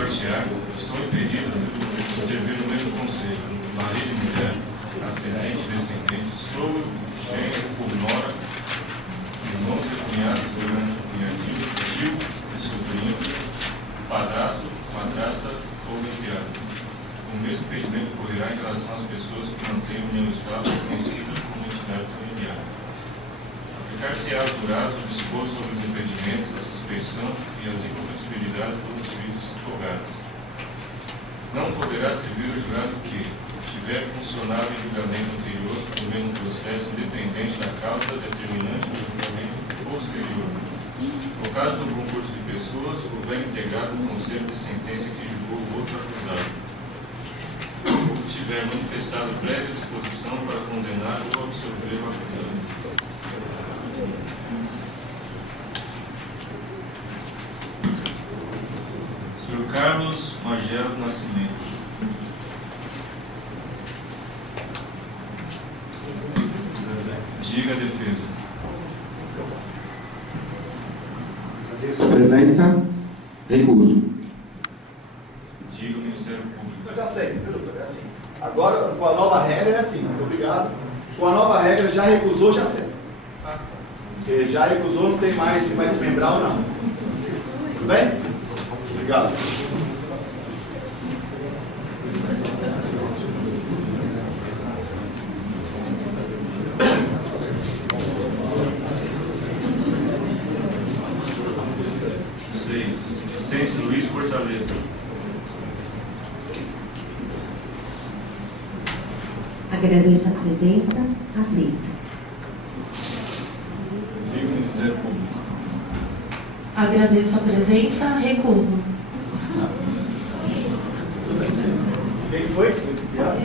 sortear são impedidos de servir no mesmo conselho, marido e mulher, ascendente e descendente, sogro, genro ou nora, irmãos e cunhados durante o cunhadinho, tio e sobrinho, padrasto, madrasta ou enteado. O mesmo impedimento ocorrerá em relação às pessoas que mantêm união estável conhecida como entidade familiar. Aplicar-se-á aos jurados o disposto sobre os impedimentos, a suspeição e as incompatibilidades dos juízes togados. Não poderá servir o jurado que tiver funcionado em julgamento anterior no mesmo processo, independente da causa determinante do julgamento posterior. No caso do concurso de pessoas, houver integrado o conselho de sentença que julgou o outro acusado, ou tiver manifestado prévia disposição para condenar ou absolver o acusado. Sr. Carlos Magelo do Nascimento. Diga a defesa. Sua presença, recuso. Diga o Ministério Público. Eu já sei, é assim. Agora, com a nova regra, é assim. Muito obrigado. Com a nova regra, já recusou, já sei. Porque já recusou, não tem mais se vai desmembrar ou não. Tudo bem? Obrigado. Vicente Luiz Fortaleza. Agradeço a presença. Aceito. Diga o Ministério Público. Agradeço a presença. Recuso. Quem foi? Muito obrigado.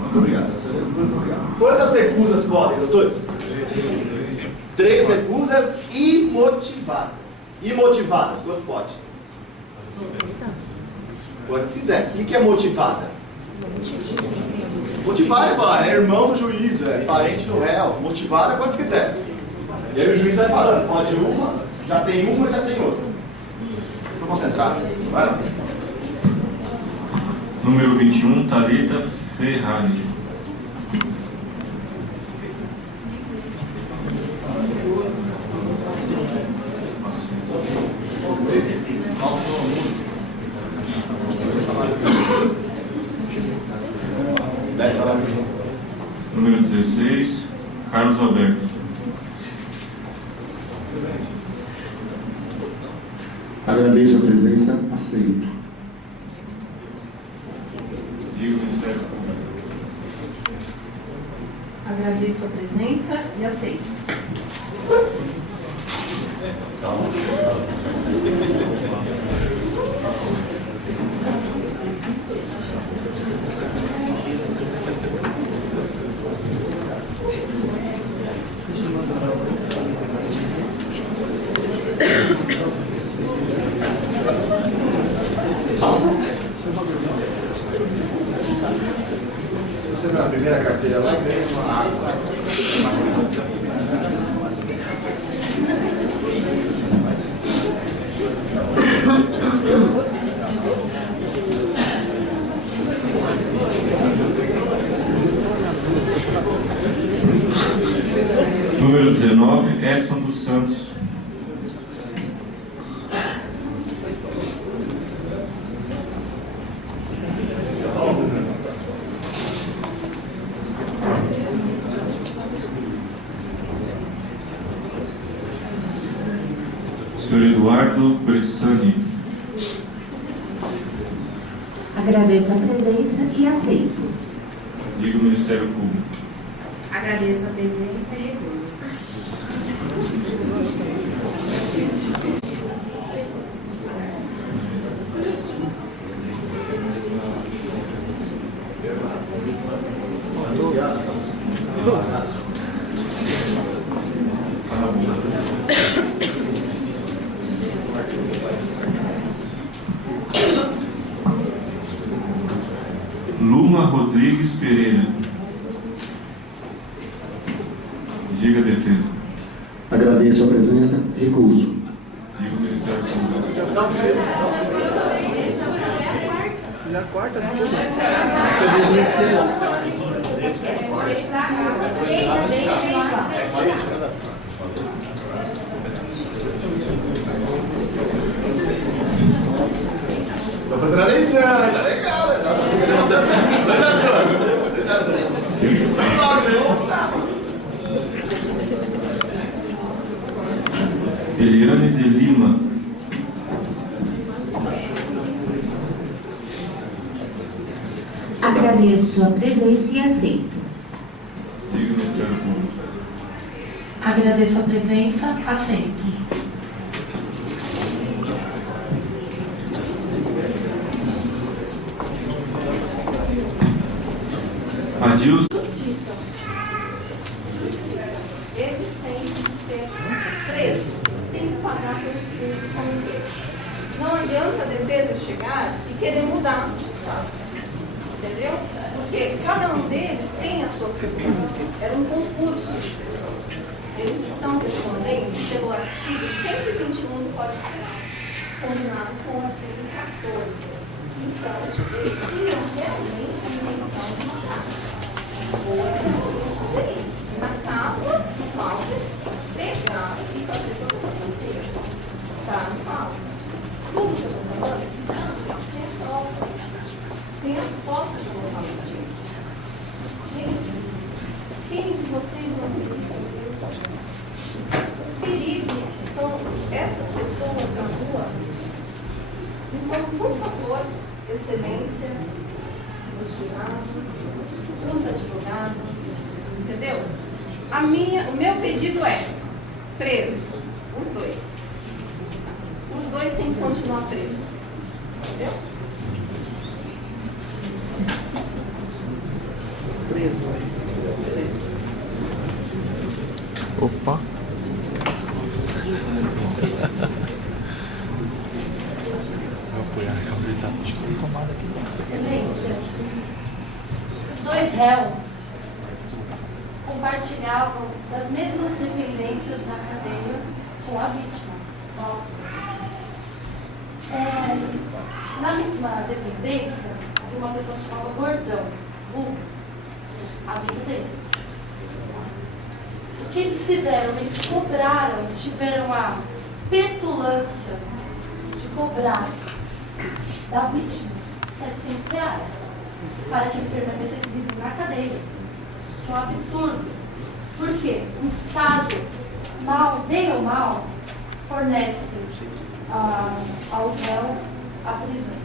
Muito obrigado. Quantas recusas podem, doutores? 3 recusas imotivadas. Imotivadas, quanto pode? Quantas quiser. O que é motivada? Motivada é falar, é irmão do juiz, é parente do réu. Motivada, quantas quiser. E aí o juiz vai falando, pode uma, já tem outra. Estou concentrado. Vai lá. Número 21, Thalita Ferrari. Número 16, Carlos Alberto. Agradeço a presença, aceito. Diga o Ministério Público. Agradeço a presença e aceito. Você na primeira carteira lá ganha uma água. Número 19, Edson dos Santos. Senhor Eduardo Bressani. Agradeço a presença e aceito. Diga o Ministério Público. Agradeço a presença e recuso. Luma Rodrigues Pereira. Diga a defesa. Agradeço a presença, recuso. Diga o Ministério Público. Não, você Já quarta, né? Tô fazendo atenção, tá legal, né? Dois atores. Eliane de Lima. Agradeço a presença e aceito. Diga o Ministério Público. Agradeço a presença, aceito. Adilson. Justiça. Eles têm que ser presos, têm que pagar pelo crime cometeram. Não adianta a defesa chegar e querer mudar os fatos. Entendeu? Porque cada um deles tem a sua procuração. Era um concurso de pessoas. Eles estão respondendo pelo artigo 121 do Código Penal, combinado com o artigo 14. Então, eles tinham realmente a intenção de matar. Ou é isso. Matava no palco, pegar e fazer todo o inteiro. Tá no palco. Tudo que eu estou falando, tem a prova. Tem as fotos do local do dia. Gente, quem de vocês não viu o perigo que são essas pessoas na rua? Então, por favor, excelência, os jurados, os advogados, entendeu? O meu pedido é preso, os dois. Os dois têm que continuar presos, entendeu? Opa! Vou apoiar a câmera, tá tomada aqui. Os dois réus compartilhavam das mesmas dependências da cadeia com a vítima. Na mesma dependência, uma pessoa chamada Gordão, amigo deles. O que eles fizeram? Eles cobraram, tiveram a petulância de cobrar da vítima R$700 para que ele permanecesse vivo na cadeia. Que é um absurdo. Por quê? O Estado, bem ou mal, fornece aos réus a prisão.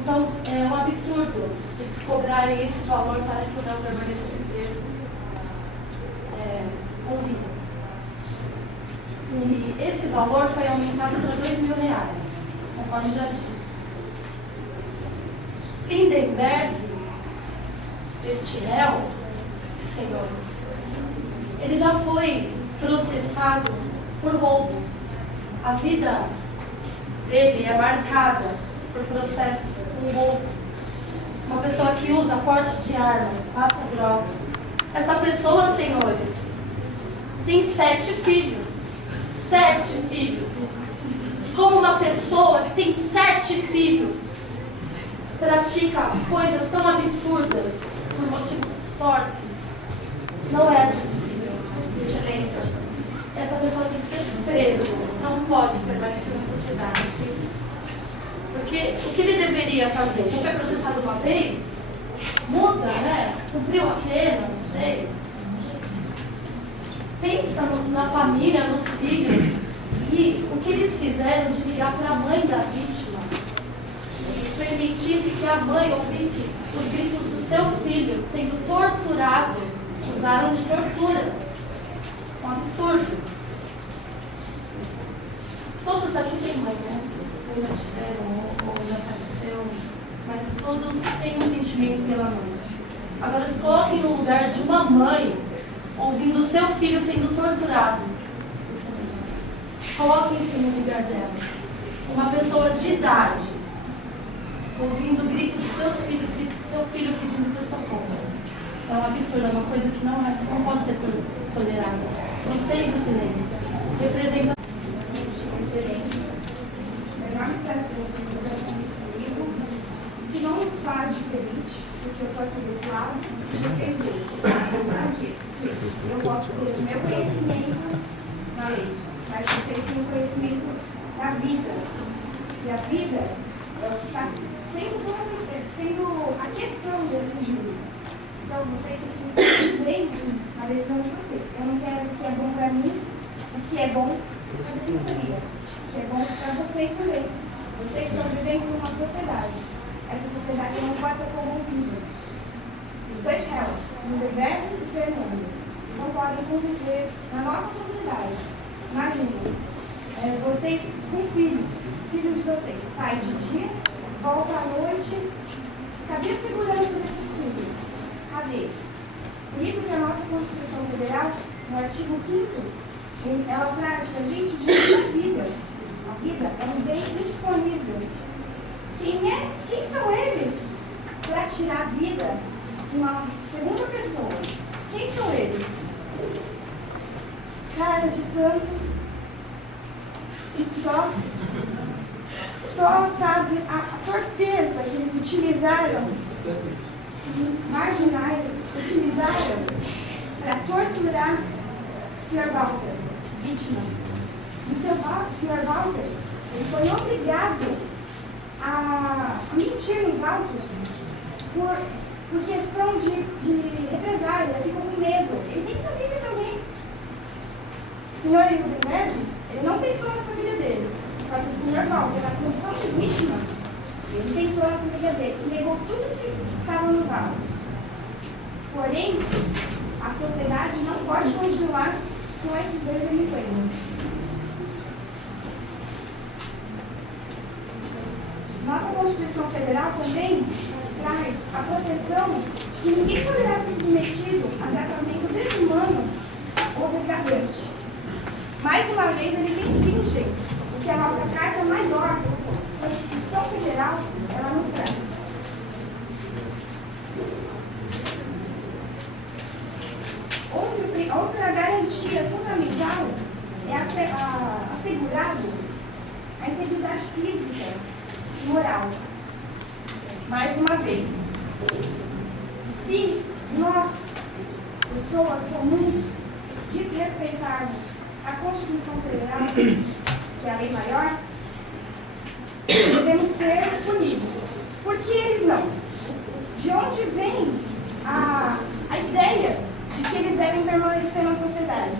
Então, é um absurdo eles cobrarem esse valor para que o réu permanecesse preso com vida. E esse valor foi aumentado para R$2.000, conforme já disse. Lindenberg, este réu, senhores, ele já foi processado por roubo. A vida dele é marcada por processos com roubo. Uma pessoa que usa porte de armas, passa droga. Essa pessoa, senhores, tem 7 filhos. 7 filhos. Como uma pessoa que tem 7 filhos pratica coisas tão absurdas por motivos tortos, não é admissível. Excelência. Essa pessoa tem que ser presa. Não pode permanecer na sociedade. Porque o que ele deveria fazer? Já foi processado uma vez? Muda, né? Cumpriu a pena, não sei. Pensa na família, nos filhos. E o que eles fizeram de ligar para a mãe da vítima e permitisse que a mãe ouvisse os gritos do seu filho sendo torturado. Usaram de tortura. Um absurdo. Todos aqui têm mãe, né? Ou já tiveram, ou já faleceu, mas todos têm um sentimento pela mãe. Agora se coloquem no lugar de uma mãe ouvindo seu filho sendo torturado. Coloquem-se no lugar dela. Uma pessoa de idade ouvindo o grito dos seus filhos, seu filho pedindo por socorro. É um absurdo, é uma coisa que não pode ser tolerada. Vocês, excelência, representam. Excelência. Meu nome é vocês deixam. Eu posso ter o meu conhecimento na lei, mas vocês têm o conhecimento da vida. E a vida está sendo a questão desse júri. Então, vocês têm que pensar bem na decisão de vocês. Eu não quero o que é bom para mim, o que é bom para a defensoria, o que é bom para vocês também. Vocês estão vivendo numa sociedade. Essa sociedade não pode ser corrompida. Os dois réus, Lindeberg e Fernando, não podem conviver na nossa sociedade. Imagina, vocês com filhos de vocês, saem de dia, voltam à noite. Cadê a segurança desses filhos? Cadê? Por isso que a nossa Constituição Federal, no artigo 5º, ela traz para a gente direito à vida. A vida é um bem indisponível. Quem são eles para tirar a vida de uma segunda pessoa? Quem são eles? Cara de santo e só sabe a torpeza que eles utilizaram, os marginais utilizaram para torturar o Sr. Walter, vítima. O Sr. Walter, ele foi obrigado a mentir nos autos por questão de represália, ele ficou com medo. Ele tem família também. O senhor Lindeberg, ele não pensou na família dele. Só que o senhor Walter, na condição de vítima, ele pensou na família dele e negou tudo que estava nos autos. Porém, a sociedade não pode continuar com esses dois delinquentes. Nossa Constituição Federal também traz a proteção de que ninguém poderá ser submetido a tratamento desumano ou degradante. Mais uma vez, eles infringem o que a nossa Carta Maior, a Constituição Federal, ela nos traz. Outra garantia fundamental é assegurado a integridade física e moral. Mais uma vez, se nós, pessoas comuns, desrespeitarmos a Constituição Federal, que é a lei maior, devemos ser punidos. Por que eles não? De onde vem a ideia de que eles devem permanecer na sociedade?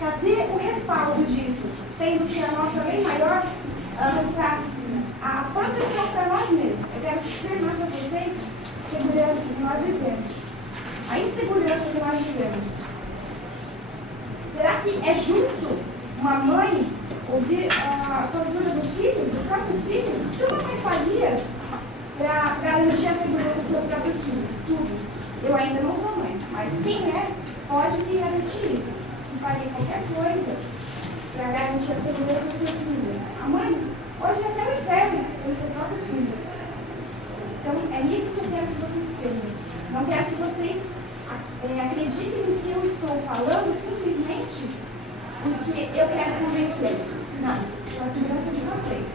Cadê o respaldo disso? Sendo que a nossa lei maior nos traz a proteção para nós mesmos. Eu quero afirmar para vocês a segurança que nós vivemos, a insegurança que nós vivemos. Será que é justo uma mãe ouvir a tortura do filho, do próprio filho? O que uma mãe faria para garantir a segurança do seu próprio filho? Tudo. Eu ainda não sou mãe, mas quem é pode se garantir isso. E faria qualquer coisa para garantir a segurança do seu filho. A mãe pode ir até o inferno pelo seu próprio filho. Então, é nisso que eu quero que vocês pensem. Não quero que vocês acreditem no que eu estou falando simplesmente porque eu quero convencê-los. Não, pela segurança de vocês.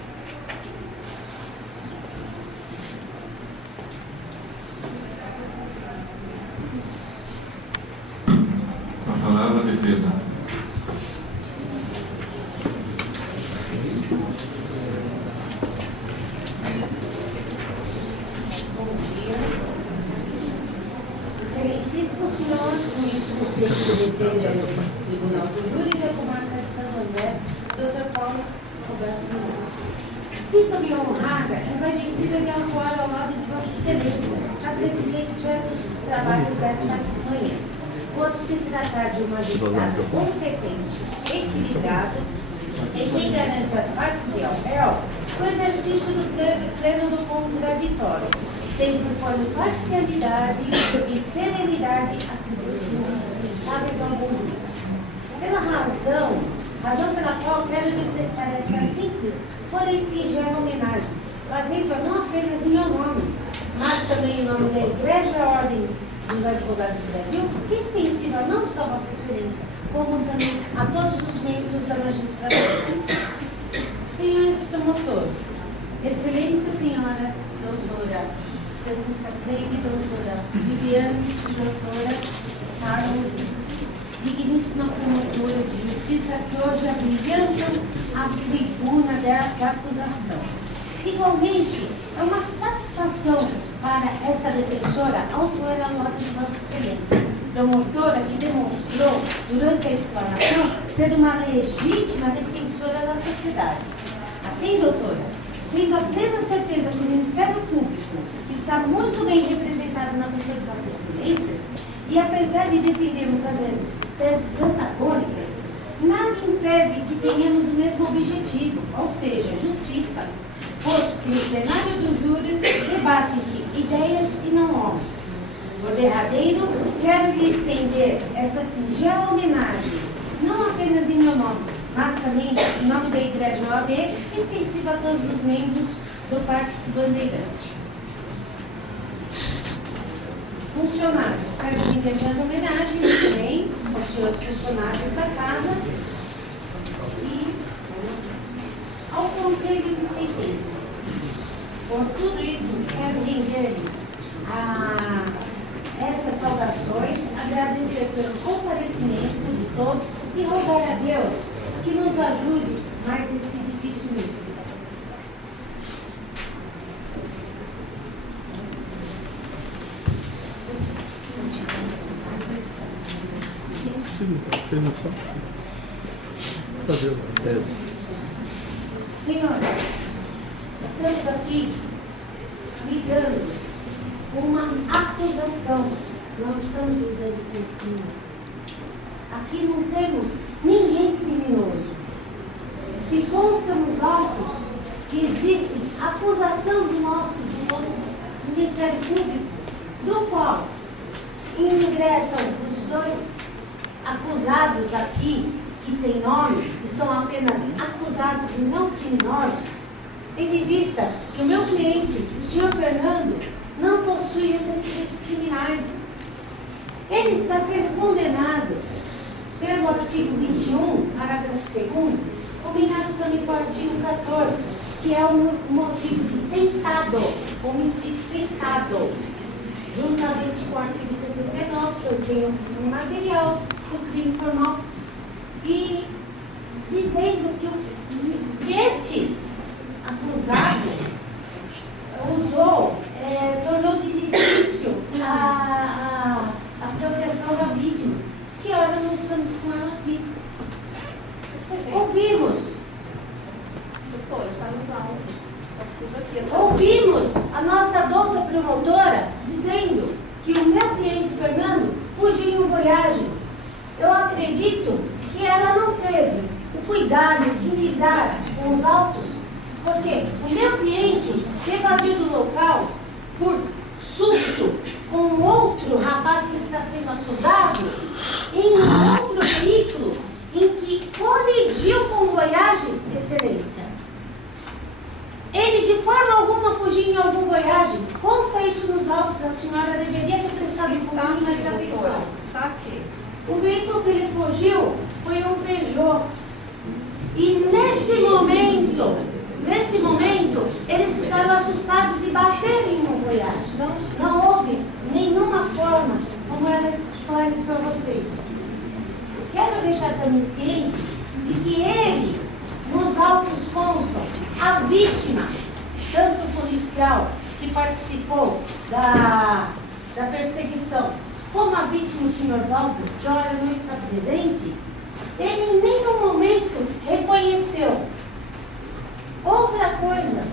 Com a palavra, defesa. Excelentíssimo senhor juiz do presidente do Conselho do Tribunal do Júri da Comarca de Santo André, Dr. Paulo Roberto Mendes. Sinto-me honrada e agradecida de atuar ao lado de Vossa Excelência, a presidência dos trabalhos desta manhã. Posso se tratar de um magistrado competente, equilibrado, e quem garante as partes e ao réu o exercício do pleno do contraditório, sempre com imparcialidade e serenidade atributos indispensáveis ao bom juiz. Pela razão pela qual quero lhe prestar esta simples, porém singela homenagem, fazendo-a não apenas em meu nome, mas também em nome da Igreja Ordem dos Advogados do Brasil, que é extensiva não só a Vossa Excelência, como também a todos os membros da magistratura. Senhores promotores, Excelência Senhora Doutora Francisca Cleide, doutora Viviane e doutora Carol, digníssima promotora de justiça, que hoje abrilhantam a tribuna da acusação. Igualmente, é uma satisfação para esta defensora, autora nota de Vossa Excelência, promotora que demonstrou, durante a explanação, ser uma legítima defensora da sociedade. Assim, doutora, tendo a plena certeza que o Ministério Público está muito bem representado na pessoa de Vossas Excelências, e apesar de defendermos às vezes teses antagônicas, nada impede que tenhamos o mesmo objetivo, ou seja, justiça, posto que no plenário do júri debatem-se ideias e não homens. Por derradeiro, quero lhe estender esta singela homenagem, não apenas em meu nome, mas também em nome da Igreja OAB, extensivo a todos os membros do Pacto Bandeirante. Funcionários, quero estender minhas homenagens também aos senhores funcionários da casa e ao Conselho de Sentença. Por tudo isso, quero render-lhes essas saudações, agradecer pelo comparecimento de todos e rogar a Deus que nos ajude mais nesse difícil mês. Senhores, estamos aqui lidando com uma acusação, não estamos lidando com crime. Aqui não temos ninguém criminoso. Se consta nos autos que existe acusação do nosso do Ministério Público, do qual ingressam os dois acusados aqui, que têm nome e são apenas acusados e não criminosos, tendo em vista que o meu cliente, o senhor Fernando, não possui antecedentes criminais. Ele está sendo condenado pelo artigo 21, parágrafo 2º, combinado também com o artigo 14, que é o motivo de tentado, homicídio tentado, juntamente com o artigo 69, que eu tenho no material, o crime formal, e dizendo que este acusado tornou difícil a proteção da vítima, que ora nós estamos com ela aqui. Ouvimos a nossa douta promotora dizendo que o meu cliente Fernando fugiu em uma viagem. Eu acredito que ela não teve o cuidado de lidar com os autos, porque o meu cliente se evadiu do local por susto com outro rapaz que está sendo acusado em um outro veículo em que colidiu com o Voyage, Excelência. Ele de forma alguma fugiu em algum Voyage. Consta isso nos autos, a senhora deveria ter prestado um pouquinho mais de atenção. Está aqui. O veículo que ele fugiu foi um Peugeot. E nesse momento, eles ficaram assustados e bateram em um Voyage. Não houve nenhuma forma como ela esclareceu a vocês. Quero deixar também ciente de que ele, nos autos constam, a vítima, tanto o policial que participou da perseguição, como a vítima, o senhor Valdo, que ora não está presente, ele em nenhum momento reconheceu. Outra coisa,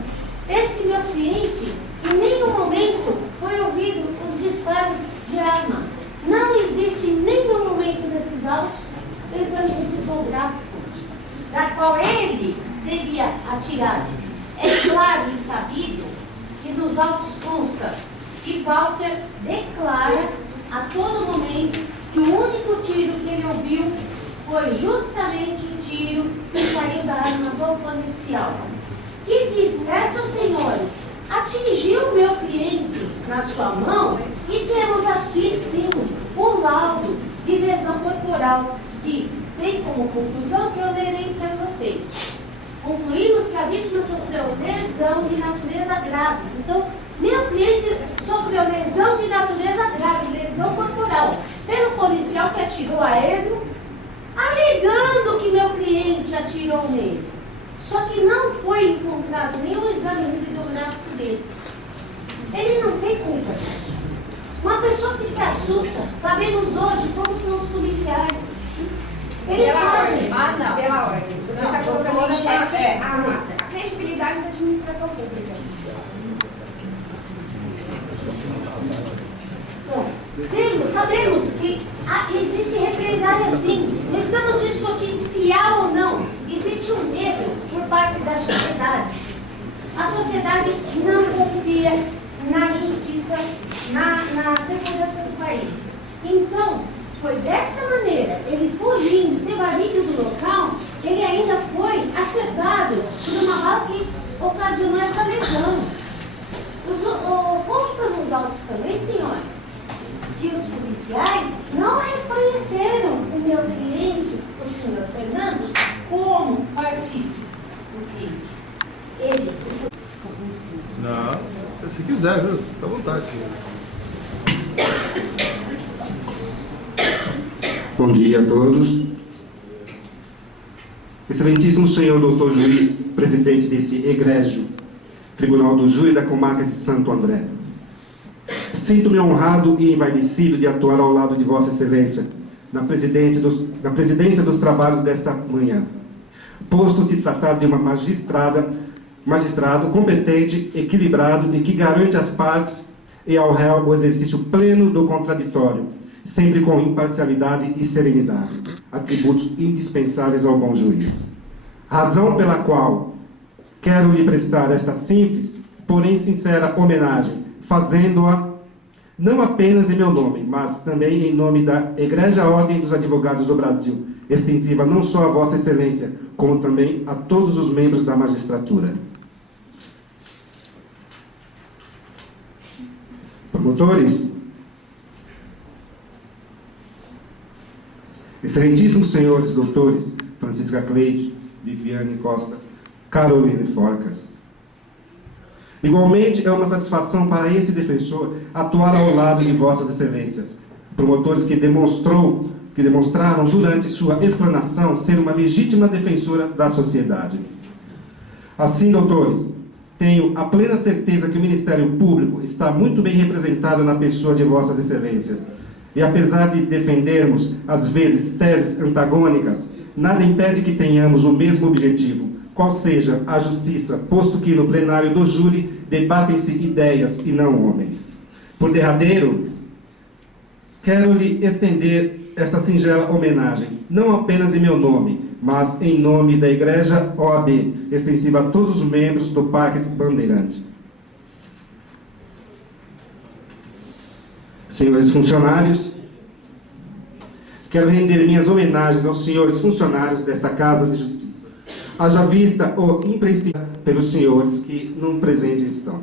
esse meu cliente, em nenhum momento foi ouvido os disparos de arma. Não existe em nenhum momento nesses autos exame psicográfico, da qual ele teria atirado. É claro e sabido que nos autos consta que Walter declara a todo momento que o único tiro que ele ouviu foi justamente o tiro que saiu da arma do policial, que de certo, senhores, atingiu o meu cliente na sua mão, e temos aqui sim o laudo de lesão corporal, que tem como conclusão que eu lerei para vocês. Concluímos que a vítima sofreu lesão de natureza grave. Então, meu cliente sofreu lesão de natureza grave, lesão corporal, pelo policial que atirou a esmo, alegando que meu cliente atirou nele. Só que não foi encontrado nenhum exame residográfico dele. Ele não tem culpa disso. Uma pessoa que se assusta, sabemos hoje como são os policiais. Eles fazem. Não. Pela ordem. Você está colocando em xeque a credibilidade da administração pública. Bom, sabemos que existe represália sim. Não estamos discutindo se há ou não. Existe um medo por parte da sociedade. A sociedade não confia na justiça, na segurança do país. Então, foi dessa maneira, ele fugindo, se evadindo do local, ele ainda foi acertado por uma bala que ocasionou essa lesão. Consta nos autos também, senhores, que os policiais não reconheceram o meu cliente, o senhor Fernando, como partícipe do crime. Ele. Não, se quiser, viu? Fica à vontade. Bom dia a todos. Excelentíssimo senhor doutor juiz, presidente desse egrégio Tribunal do Júri da Comarca de Santo André. Sinto-me honrado e envaidecido de atuar ao lado de Vossa Excelência na presidência dos trabalhos desta manhã, posto se tratar de uma magistrado competente, equilibrado e que garante às partes e ao réu o exercício pleno do contraditório, sempre com imparcialidade e serenidade, atributos indispensáveis ao bom juiz. Razão pela qual quero lhe prestar esta simples, porém sincera homenagem, fazendo-a não apenas em meu nome, mas também em nome da Egrégia Ordem dos Advogados do Brasil, extensiva não só a Vossa Excelência, como também a todos os membros da magistratura. Promotores, excelentíssimos senhores doutores Francisca Cleide, Viviane Costa, Caroline Forcas. Igualmente, é uma satisfação para esse defensor atuar ao lado de Vossas Excelências, promotores que demonstraram durante sua explanação ser uma legítima defensora da sociedade. Assim, doutores, tenho a plena certeza que o Ministério Público está muito bem representado na pessoa de Vossas Excelências. E apesar de defendermos, às vezes, teses antagônicas, nada impede que tenhamos o mesmo objetivo, qual seja a justiça, posto que no plenário do júri debatem-se ideias e não homens. Por derradeiro, quero-lhe estender esta singela homenagem, não apenas em meu nome, mas em nome da Igreja OAB, extensiva a todos os membros do Parque Bandeirante. Senhores funcionários, quero render minhas homenagens aos senhores funcionários desta Casa de Justiça, haja vista o imprescindível pelos senhores que no presente estão.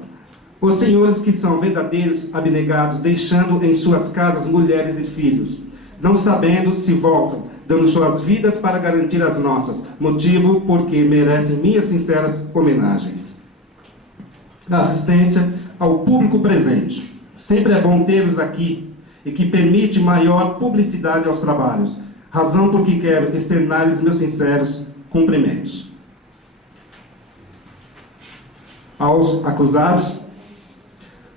Os senhores que são verdadeiros abnegados, deixando em suas casas mulheres e filhos, não sabendo se voltam, dando suas vidas para garantir as nossas, motivo porque merecem minhas sinceras homenagens. Da assistência ao público presente, sempre é bom tê-los aqui e que permite maior publicidade aos trabalhos, razão por que quero externar-lhes meus sinceros cumprimentos. Aos acusados,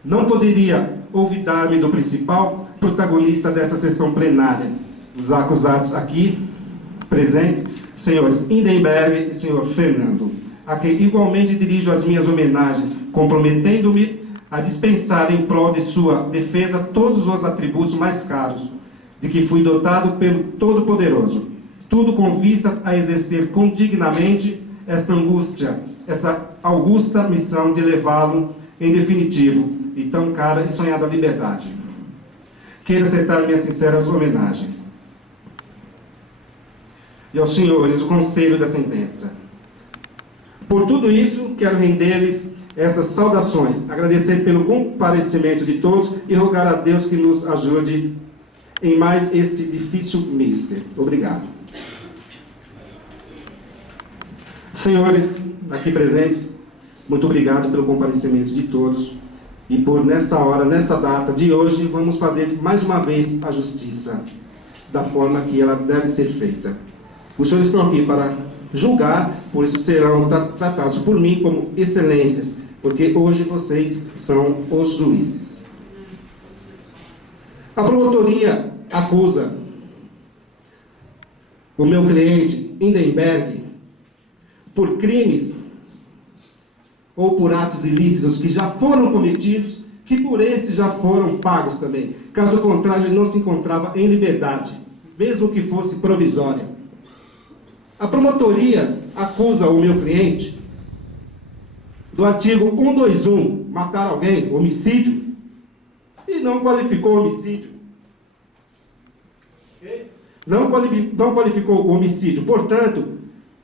não poderia olvidar-me do principal protagonista dessa sessão plenária, os acusados aqui presentes, senhores Hindenberg e senhor Fernando, a quem igualmente dirijo as minhas homenagens, comprometendo-me a dispensar em prol de sua defesa todos os atributos mais caros, de que fui dotado pelo Todo-Poderoso, tudo com vistas a exercer condignamente esta augusta missão de levá-lo, em definitivo, e tão cara e sonhada liberdade. Quero aceitar minhas sinceras homenagens. E aos senhores, o conselho da sentença. Por tudo isso, quero render-lhes essas saudações, agradecer pelo comparecimento de todos e rogar a Deus que nos ajude em mais este difícil mister. Obrigado. Senhores aqui presentes, muito obrigado pelo comparecimento de todos. E por nessa hora, nessa data de hoje, vamos fazer mais uma vez a justiça, da forma que ela deve ser feita. Os senhores estão aqui para julgar, por isso serão tratados por mim como excelências, porque hoje vocês são os juízes. A promotoria acusa o meu cliente, Hindenberg, por crimes ou por atos ilícitos que já foram cometidos, que por esses já foram pagos também. Caso contrário, ele não se encontrava em liberdade, mesmo que fosse provisória. A promotoria acusa o meu cliente do artigo 121, matar alguém, homicídio, e não qualificou homicídio. Não qualificou o homicídio. Portanto,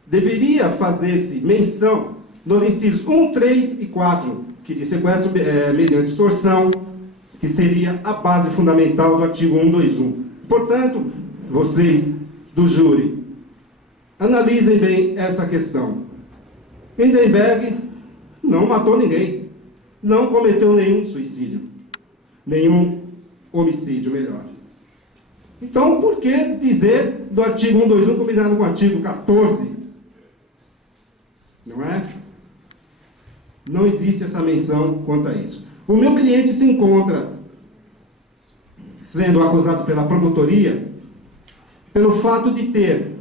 deveria fazer-se menção nos incisos 1, 3 e 4, que diz sequestro mediante extorsão, que seria a base fundamental do artigo 121. Portanto, vocês do júri, analisem bem essa questão. Hindenberg não matou ninguém, não cometeu nenhum suicídio, nenhum homicídio, melhor. Então, por que dizer do artigo 121 combinado com o artigo 14? Não é? Não existe essa menção quanto a isso. O meu cliente se encontra sendo acusado pela promotoria pelo fato de ter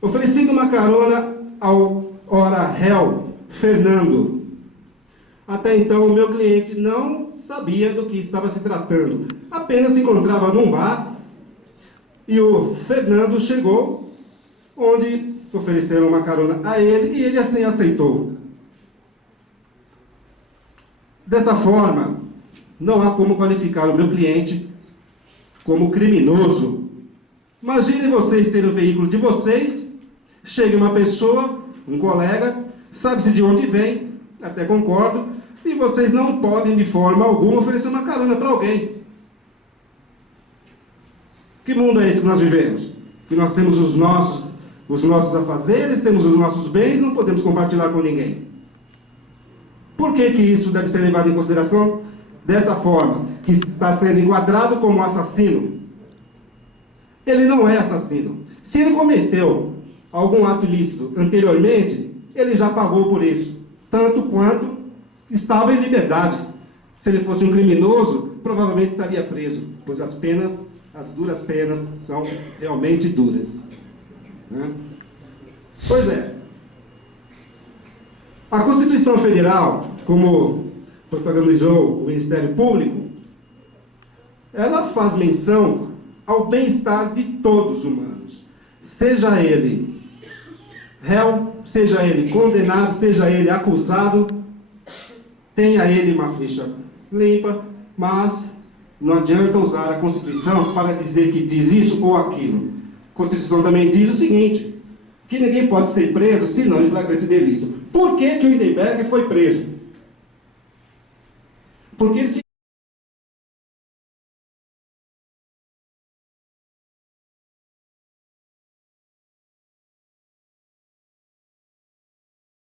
oferecido uma carona ao ora réu Fernando. Até então, o meu cliente não sabia do que estava se tratando. Apenas se encontrava num bar e o Fernando chegou, onde ofereceram uma carona a ele e ele assim aceitou. Dessa forma, não há como qualificar o meu cliente como criminoso. Imaginem vocês terem o veículo de vocês, chega uma pessoa, um colega, sabe-se de onde vem, até concordo, e vocês não podem de forma alguma oferecer uma carona para alguém. Que mundo é esse que nós vivemos? Que nós temos os nossos afazeres, temos os nossos bens, não podemos compartilhar com ninguém. Por que isso deve ser levado em consideração dessa forma? Que está sendo enquadrado como assassino. Ele não é assassino. Se ele cometeu algum ato ilícito anteriormente, ele já pagou por isso, tanto quanto estava em liberdade. Se ele fosse um criminoso, provavelmente estaria preso, pois as duras penas são realmente duras. Né? Pois é. A Constituição Federal, como protagonizou o Ministério Público, ela faz menção ao bem-estar de todos os humanos. Seja ele réu, seja ele condenado, seja ele acusado, tenha ele uma ficha limpa, mas não adianta usar a Constituição para dizer que diz isso ou aquilo. A Constituição também diz o seguinte, que ninguém pode ser preso se não em flagrante delito. Por que o Hindenberg foi preso? Porque ele se